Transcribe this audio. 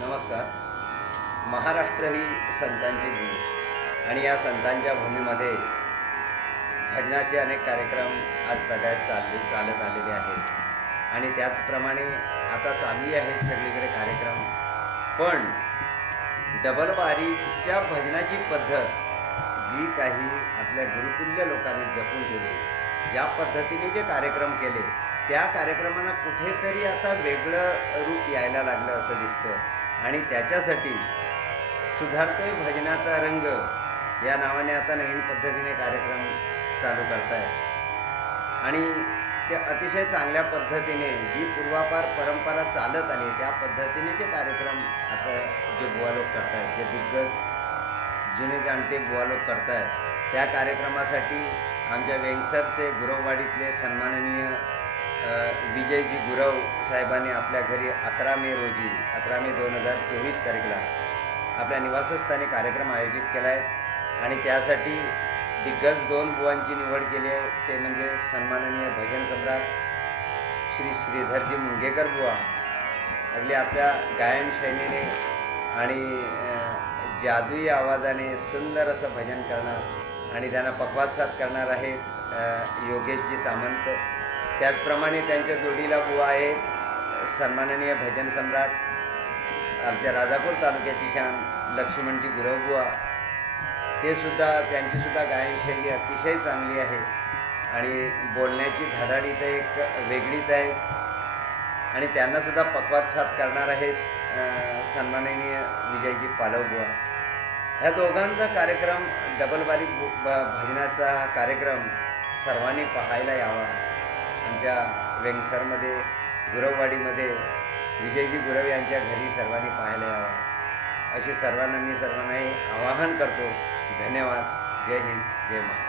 नमस्कार. महाराष्ट्र ही संतांची भूमी आणि या संतांच्या भूमीमध्ये भजनाचे अनेक कार्यक्रम आज जगात चालत आलेले आहेत आणि त्याचप्रमाणे आता चालू आहे सगळीकडे कार्यक्रम. पण डबल बारीच्या भजनाची पद्धत जी काही आपल्या गुरुतुल्य लोकांनी जपून ठेवली, ज्या पद्धतीने जे कार्यक्रम केले त्या कार्यक्रमांना कुठेतरी आता वेगळं रूप यायला लागलं असं दिसतं आणि त्याच्यासाठी सुधारतोय भजनाचा रंग या नावाने आता नवीन पद्धतीने कार्यक्रम चालू करताय आणि ते अतिशय चांगल्या पद्धतीने जी पूर्वापार परंपरा चालत आली त्या पद्धतीने जे कार्यक्रम आता जे बुवा लोक करतायत, जे दिग्गज जुने जाणते बुवा लोक करतायत, त्या कार्यक्रमासाठी आमच्या वेंगसरचे गुरववाडीतले सन्माननीय विजयजी गुरव साहेबांनी आपल्या घरी 11 मे रोजी 11 मे 2024 तारीखला आपल्या निवासस्थानी कार्यक्रम आयोजित केला आहे आणि त्यासाठी दिग्गज 2 बुवांची निवड केली आहे. ते म्हणजे सन्माननीय भजन सम्राट श्री श्रीधरजी मुंगेकर बुवा, अगदी आपल्या गायन शैलीने आणि जादुई आवाजाने सुंदर असं भजन करणार आणि त्यांना पकवाद साथ करणार आहेत योगेशजी सामंत. त्याचप्रमाणे त्यांच्या जोडीला बुवा आहेत सन्माननीय भजन सम्राट आमच्या राजापूर तालुक्याची शान लक्ष्मणजी गुरव बुवा. त्यांचीसुद्धा गायनशैली अतिशय चांगली आहे आणि बोलण्याची धडाडी तर एक वेगळीच आहे आणि त्यांनासुद्धा पकवाद साथ करणार आहेत सन्माननीय विजयजी पालव बुवा. ह्या दोघांचा कार्यक्रम डबलबारी भजनाचा हा कार्यक्रम सर्वांनी पाहायला यावा. आमच्या वेंगसरमध्ये गुरववाडीमध्ये विजयजी गुरव यांच्या घरी सर्वांनी पाहायला यावा अशी सर्वांना मी हे आवाहन करतो. धन्यवाद. जय हिंद, जय महाराष्ट्र.